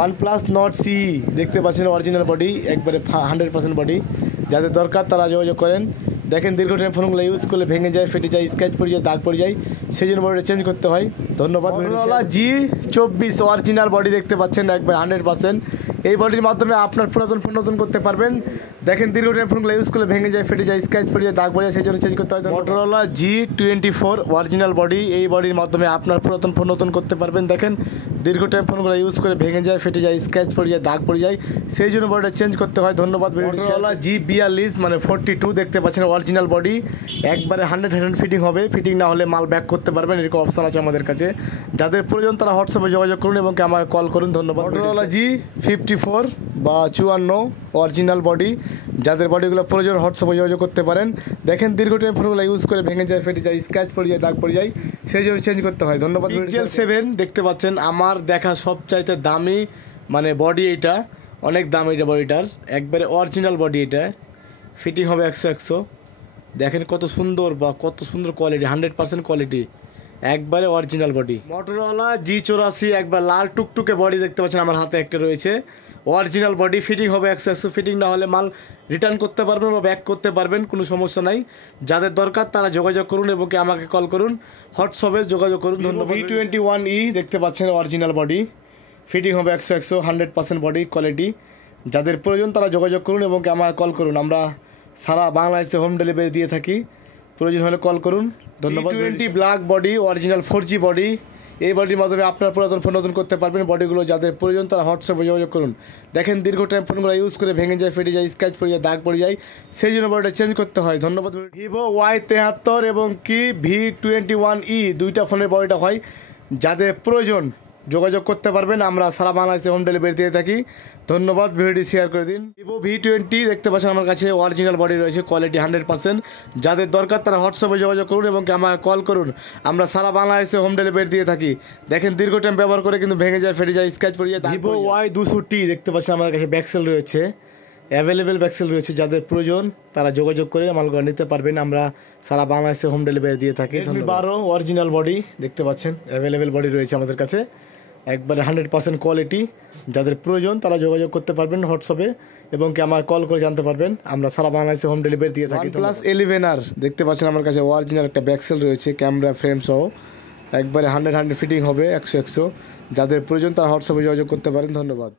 OnePlus Nord CE দেখতে পাচ্ছেন original body, একবারে 100% বডি। যাদের দরকার তারা যোগাযোগ করেন। দেখেন দীর্ঘ টাইম ফোনগুলো ইউজ করলে ভেঙে যায়, ফেটে যায়, স্ক্র্যাচ পড়ে যায়, দাগ পড়ে যায়, সেই জন্য বডিটা চেঞ্জ করতে হয়। ধন্যবাদ। Motorola G24 অরিজিনাল বডি দেখতে পাচ্ছেন, একবার 100%। এই বডির মাধ্যমে আপনার পুরাতন ফোন নতুন করতে পারবেন। দেখেন দীর্ঘ টাইম ফোনগুলো ইউজ করলে ভেঙে যায়, ফেটে যায়, স্ক্র্যাচ পড়ে যায়, দাগ পড়ে যায়, সেই জন্য চেঞ্জ করতে হয়। Motorola G24 অরিজিনাল বডি, এই বডির মাধ্যমে আপনার পুরাতন ফোন নতুন করতে পারবেন। দেখেন দীর্ঘ টাইম ফোনগুলো ইউজ করে ভেঙে যায়, ফেটে যায়, স্ক্র্যাচ পড়ে যায়, দাগ পড়ে যায়, সেই জন্য বডিটা চেঞ্জ করতে হয়। ধন্যবাদ। Motorola G42 মানে 42 দেখতে পাচ্ছেন অরিজিনাল বডি, একবারে 100% ফিটিং হবে। ফিটিং না হলে মাল ব্যাক করতে পারবেন, এরকম অপশান আছে আমাদের কাছে। যাদের প্রয়োজন তারা হোয়াটসঅ্যাপে যোগাযোগ করুন এবং আমাকে কল করুন। ধন্যবাদ। Motorola G54 বা 54 অরিজিনাল বডি, যাদের বডিগুলো প্রয়োজন হোয়াটসঅ্যাপে যোগাযোগ করতে পারেন। দেখেন দীর্ঘ টাইম ফোনগুলো ইউজ করে ভেঙে যায়, ফেটে যায়, স্ক্র্যাচ পড়ে যায়, দাগ পড়ে যায়, সেই জন্য চেঞ্জ করতে হয়। ধন্যবাদ। Pixel 7 দেখতে পাচ্ছেন, আমার দেখা সবচাইতে দামি মানে বডি, এইটা অনেক দাম, এটা বডিটার একবারে অরিজিনাল বডি। এটা ফিটিং হবে 100। দেখেন কত সুন্দর বা কত সুন্দর কোয়ালিটি, 100% কোয়ালিটি, একবারে অরিজিনাল বডি। Motorola G84 একবার লাল টুকটুকে বডি দেখতে পাচ্ছেন, আমার হাতে একটা রয়েছে, অরিজিনাল বডি। ফিটিং হবে 100। ফিটিং না হলে মাল রিটার্ন করতে পারবেন বা ব্যাক করতে পারবেন, কোনো সমস্যা নাই। যাদের দরকার তারা যোগাযোগ করুন এবং আমাকে কল করুন, হোয়াটসঅ্যাপে যোগাযোগ করুন। ধন্যবাদ। V21e দেখতে পাচ্ছেন অরিজিনাল বডি, ফিটিং হবে 100, 100% বডি কোয়ালিটি। যাদের প্রয়োজন তারা যোগাযোগ করুন এবং আমাকে কল করুন। আমরা সারা বাংলাদেশে হোম ডেলিভারি দিয়ে থাকি, প্রয়োজন হলে কল করুন। ধন্যবাদ। V20 black body original 4G body, এই বডির মাধ্যমে আপনার পুরাতন ফোন নতুন করতে পারবেন। বডিগুলো যাদের প্রয়োজন তারা হোয়াটসঅ্যাপে যোগাযোগ করুন। দেখেন দীর্ঘ টাইম ফোনগুলো ইউজ করে ভেঙে যায়, ফেটে যায়, স্ক্র্যাচ পড়ে যায়, দাগ পড়ে যায়, সেই জন্য বডিটা চেঞ্জ করতে হয়। ধন্যবাদ। Vivo Y73 এবং কি V21e দুইটা ফোনের বডিটা হয়, যাদের প্রয়োজন যোগাযোগ করতে পারবেন। আমরা সারা বাংলাদেশে হোম ডেলিভারি দিয়ে থাকি। ধন্যবাদ। ভিডিওটি শেয়ার করে দিন। Vivo V20 দেখতে পাচ্ছেন আমার কাছে অরিজিনাল বডি রয়েছে, কোয়ালিটি 100%। যাদের দরকার তারা হোয়াটসঅ্যাপে যোগাযোগ করুন এবং আমাকে কল করুন। আমরা সারা বাংলাদেশে হোম ডেলিভারি দিয়ে থাকি। দেখেন দীর্ঘ টাইম ব্যবহার করে কিন্তু ভেঙে যায়, ফেটে যায়, স্ক্র্যাচ পড়ে যায়। Vivo Y200 দেখতে পাচ্ছেন আমার কাছে ব্যাকসেল রয়েছে, অ্যাভেলেবেল ব্যাকসেল রয়েছে। যাদের প্রয়োজন তারা যোগাযোগ করে মালগুলো নিতে পারবেন। আমরা সারা বাংলাদেশে হোম ডেলিভারি দিয়ে থাকি। Redmi 12 অরিজিনাল বডি দেখতে পাচ্ছেন, অ্যাভেলেবেল বডি রয়েছে আমাদের কাছে, একবারে 100% কোয়ালিটি। যাদের প্রয়োজন তারা যোগাযোগ করতে পারবেন হোয়াটসঅ্যাপে এবং আমাকে কল করে জানতে পারবেন। আমরা সারা বাংলাদেশে হোম ডেলিভারি দিয়ে থাকি। OnePlus 11R দেখতে পাচ্ছেন আমার কাছে অরিজিনাল একটা ব্যাকসেল রয়েছে, ক্যামেরা ফ্রেম সহ, একবারে 100% ফিটিং হবে 100। যাদের প্রয়োজন তারা হোয়াটসঅ্যাপে যোগাযোগ করতে পারেন। ধন্যবাদ।